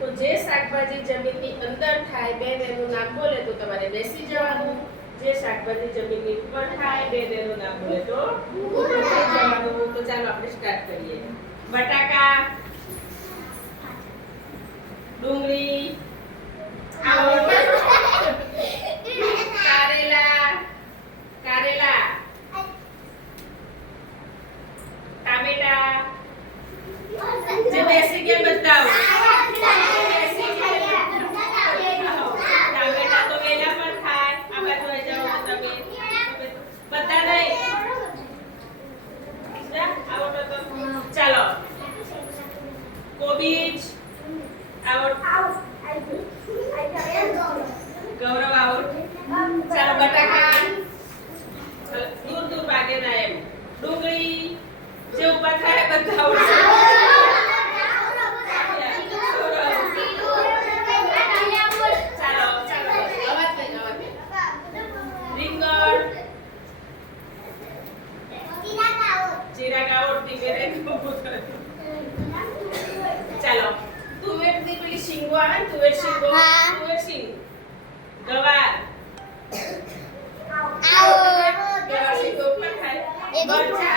તો જે શાકભાજી જમીનની અંદર થાય બેન એનું નામ બોલે તો તમારે બેસી જવાનું. જે શાકભાજી જમીનની ઉપર થાય બેન એનું નામ બોલે તો ઊભું થઈ જવાનું. તો ચાલો આપણે સ્ટાર્ટ કરીએ. બટાકા, ડુંગળી, કારેલા, કારેલા, ટામેટા, જે બેસી ગયા બધા ટામેટા તો વેલા પણ થાય. આ બાજુ આવી જાઓ તમે બધા નહીં આવો તો ચાલો કોબીજ આવો ગૌરવ આવો ચાલો બટાકા દૂર દૂર ભાગે ના એમ ડુંગળી જે ઊભા થાય બધા આવડશે ચાલો તુવેર ની પેલી શીંગો આવે ને તુવેર શીંગો તુવેર શીંગ ગવાર ગવાર શીંગો પણ થાય